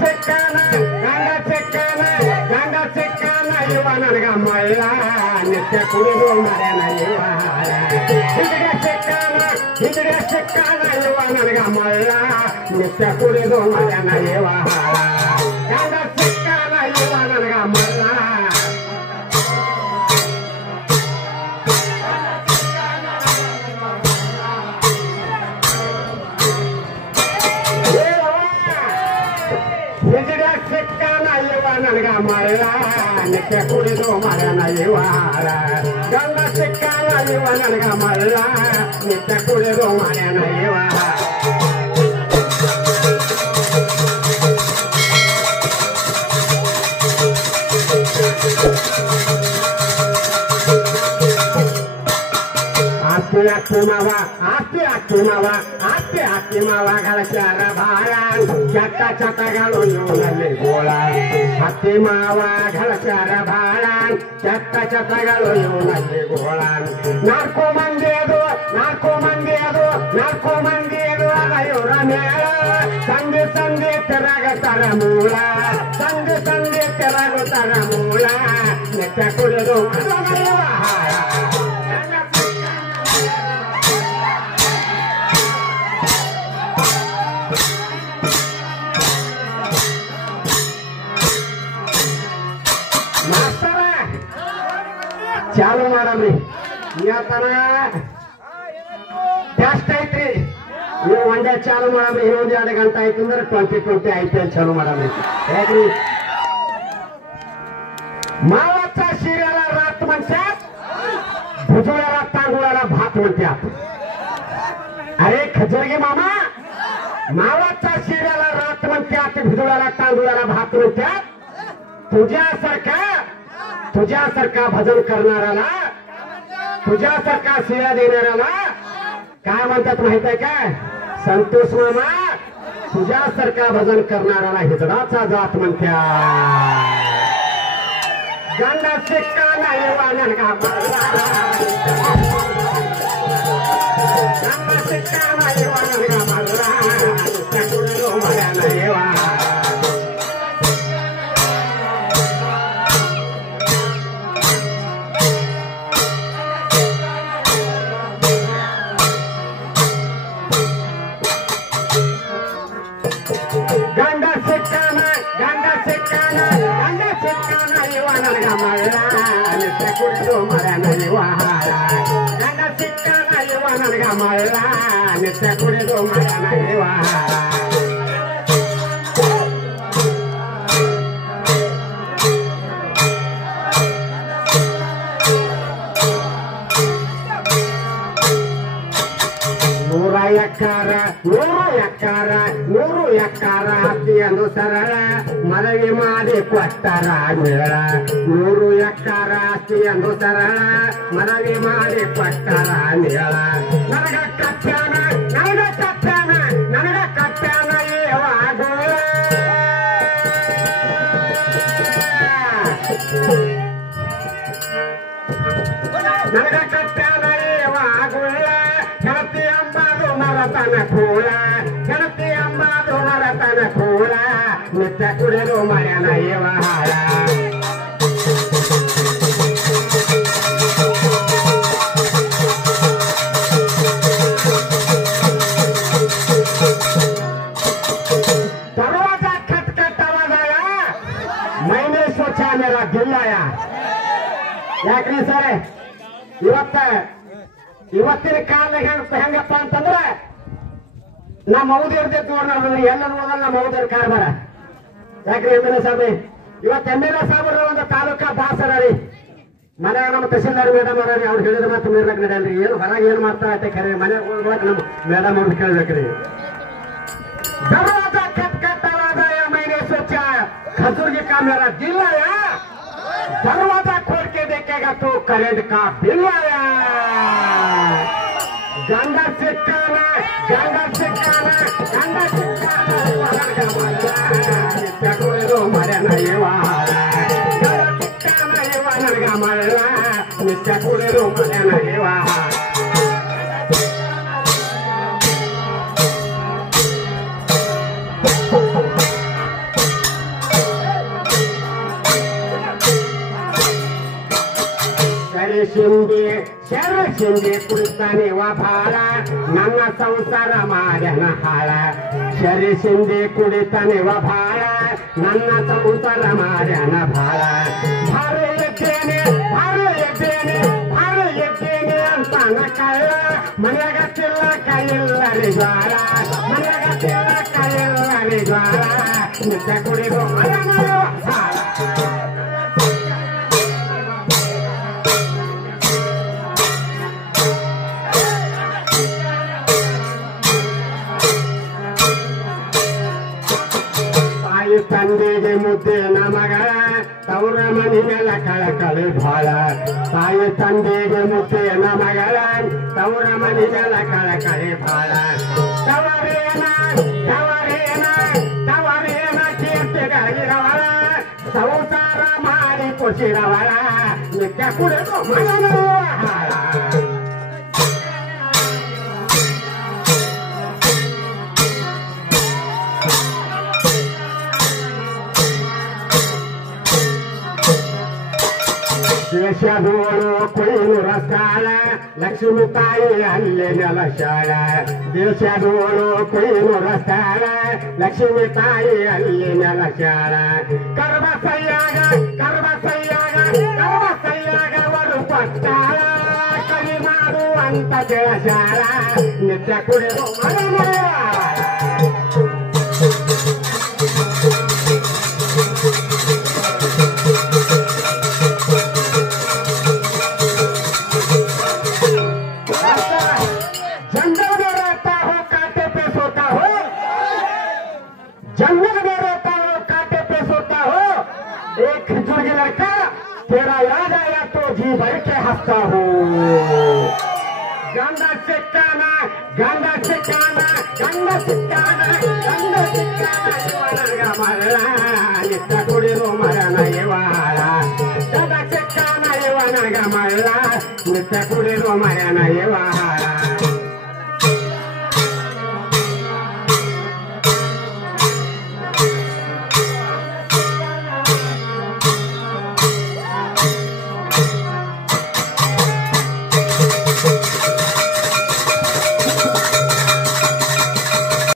ಸಿಕ್ಕಾನ ಇವ ನನಗ ಮಳ್ಳ ನಿತ್ಯ ಕುಡಿದು ಮರ್ಯಾನ ಇವ ಹಿಂದಿಗೆ ಸಿಕ್ಕಾನ ಇವ ನನಗ ಮಳ್ಳ ನಿತ್ಯ ಕುಡಿದು ಮರ್ಯಾನ ಇವ ಗಂಡ ಸಿಕ್ಕಾನ ಇವ ನನಗ ಮಳ್ಳ ನನಗ ಮಳ್ಳ ನಿತ್ಯ ಕುಡಿದು ಮರಣ ಇವ ಗಂಡ ಸಿಕ್ಕಾನ ಇವ ನನಗ ಮಳ್ಳ ನಿತ್ಯ ಕುಡಿದು ಮರಣ ಇವ ಆಸ್ತಿ ಮಾವ ಗಳಸ್ಯಾರ ಬಾಳ ಚಟಗಳು ಇವನಲ್ಲಿ ಗೋಳ ಅತ್ತಿ ಮಾವ ಗಳಸ್ಯಾರ ಬಾಳ ಚಟಗಳು ಇವನಲ್ಲಿ ಗೋಳ ನಾಲ್ಕು ಮಂದಿ ಅದು ಇವರ ಮೇಳ ಸಂಧಿ ತೆರಗುತ್ತರ ಮೂಲ ಸಂಧಿ ತೆರಗುತ್ತರ ಮೂಲ ನಿತ್ಯ ಕುಡಿದು ಚಾಲು ಮಾಡಮ್ರಿ ಇವತ್ತನ ಜಾಸ್ತಿ ಐತ್ರಿ ನೀವು ಒಂದೇ ಚಾಲು ಮಾಡಮ್ರಿ ಇನ್ನೊಂದು 2 ಗಂಟೆ ಆಯ್ತು ಅಂದ್ರೆ 2020 IPL ಚಾಲು ಮಾಡಮ್ರಿ ಯಾಕ್ರಿ मावाचा शिऱ्याला रात म्हणतात भुजोळ्याला तांदूळाला भात म्हणतात अरे खजरगे मामा मावाचा शिऱ्याला रात म्हणतात भुजोळ्याला तांदूळाला भात म्हणतात तुझ्यासारखा भजन करणाऱ्याला तुझ्यासारखा शिव्या देणाऱ्याला काय म्हणतात माहित आहे काय संतोष मामा तुझ्यासारखा भजन करणाऱ्याला हिजडाचा जात म्हणतात गंड सिक्का नाही वानगा गंड सिक्का नाही वानगा मल्ला सकुलो मया नाही वा ನನಗ ಮಳ್ಳ ನಿತ್ಯ ಕುಡಿದು ಮರಣ ಇವ ಗಂಡ ಸಿಕ್ಕಾನ ಇವ ನನಗ ಮಳ್ಳ ನಿತ್ಯ ಕುಡಿದು ಮರಣ ಇವ ನೂರು ಎಕ್ಕಾರ ಹತ್ತಿಯನ್ನು ಸರಳ ಮನವಿ ಮಾಡಿ ಕೊಟ್ಟರ ಮೇಳ 100 ಎಕ್ಕಾರ ಹತ್ತಿಯನ್ನು ಸರಳ ಮನವಿ ಮಾಡಿ ಕೊಟ್ಟರ ಮೇಳ ನನಗ ಕಟ್ಟಾನ ಏವಾಗೋಳ ನನಗ ಕಟ್ಟಾನ ಏವಾಗೋಳ ಹೆಣತಿ ಅಂಬಾದು ಮರತನ ಕೂಳ ಕೂಳ ನಿತ್ಯ ಕುಡಿದು ಮರ್ಯಾನ ಇವ ಹಾಳ दरवाजा खटखटावाया मैंने सोचा मेरा दिल आया ಯಾಕ್ರಿ ಸರ್ ಇವತ್ತಿನ ಕಾಲದಾಗ ಹೆಂಗಪ್ಪ ಅಂತಂದ್ರೆ ನಮ್ಮ ಮೌದಿಯರ್ದೆ ನೋಡ್ರಿ ಎಲ್ಲ ನೋಡಲ್ಲ ನಮ್ಮ ಮೌದಿಯರ ಕಾರ್ಬಾರ ಯಾಕ್ರಿ MLA ಸಾಹೇಬ್ ಇವತ್ತು MLA ಸಾಹೇಬ್ರ ಒಂದು ತಾಲೂಕಾ ಬಾಸರ ರೀ ಮನ್ಯಾಗ ನಮ್ಮ ತಹಸೀಲ್ದಾರ್ ಮೇಡಮ್ ಅವ್ರಿ ಅವ್ರು ಹೇಳಿದ ಮಾತು ಮೀರ್ಲಕ್ ನಡೆಯಲ್ರಿ ಏನು ಹೊರಗೆ ಏನ್ ಮಾಡ್ತಾ ಐತೆ ಖರೆ ಮನೆಗೆ ಹೋಗ್ಬೇಕು ನಮ್ಮ ಮೇಡಮ್ ಅವ್ರು ಕೇಳ್ಬೇಕ್ರಿ दरवाजा खटखटावाया मैंने सोचा खजूर का मेरा दिल आया दरवाजा खोल के देखेगा तो करंट का बिल आया गंगा सिक्काना नित्य कुडिದು ಮರಣ ಇವ ಸಿಕ್ಕಾನ ಇವ ನನಗ ಮಳ್ಳ ನಿತ್ಯ ಕುಡಿದು ಮರಣ ಇವ ಶಿಂದೆ ಕುಡಿತಾನೆ ಬಾಳ ನನ್ನ ಸಂಸಾರ ಮಾಡ್ಯಾನ ಹಾಳ ಶರಿ ಶಿಂದೆ ಕುಡಿತಾನೆ ಬಾಳ ನನ್ನ ಸಂಸಾರ ಮಾಡ್ಯಾನ ಭಾಳ ಭಾರ ಎದ್ದೇನೆ ಅಂತಾನ ಕಳ್ಳ ಮನೆಯಾಗ ತಿಲ್ಲ ಕೈಯಿಲ್ಲರಿ ಜ್ವಾಳ ಮನೆಯಾಗ ತಿಲ್ಲ ಕೈಯಿಲ್ಲರಿ ಜ್ವಾಳ ನಿತ್ಯ ಕುಡಿದು ತಂದೆಗೆ ಮುದ್ದೆ ನಮಗಳ ತವರ ಮನಿ ಮೇಲೆ ಕಳಕಳಿ ಭಾಳ ತಾಯಿ ತಂದೆಗೆ ಮುದ್ದೆ ನಮಗಳ ತವರ ಮನಿ ಮೇಲೆ ಕಳಕಳಿ ಭಾಳ ತವರೇನ ಕೀರ್ತಿಗಳಿರವಳ ಸಂಸಾರ ಮಾಡಿ ಕೊಸಿರವಳ ನಿತ್ಯ ಕುಡಿದು ಮನೋ ಹಾಳ ದೇಶದೋಳು ಕೊಯ್ಲು ರಸಾಳ ಲಕ್ಷ್ಮಿ ತಾಯಿ ಅಲ್ಲಿ ನೆಲಶಾಳ ದೇಶದೋಳು ಕೊಯ್ಲು ರಸಾಳ ಲಕ್ಷ್ಮಿ ತಾಯಿ ಅಲ್ಲಿ ನೆಲಶಾಳ ಕರ್ಮಸಯ್ಯಾಗ ವರು ಪಟ್ಟಾಳ ಕಲಿ ಮಾಡುವಂತ ಕೆಲಸಾಳ ನಿತ್ಯ ಕುಡಿದು तेरा याद आया तो जी भर के हंसता हूँ गंदा चिक्काना ಇವನಗ ಮರಳ ನಿತ್ಯ ಕುಡಿದು ಮರಣ ಇವಾಳ ಗಂದ ಚಿಕ್ಕಾನ ಇವನಗ ಮರಳ ನಿತ್ಯ ಕುಡಿದು ಮರಣ ಇವಾಳ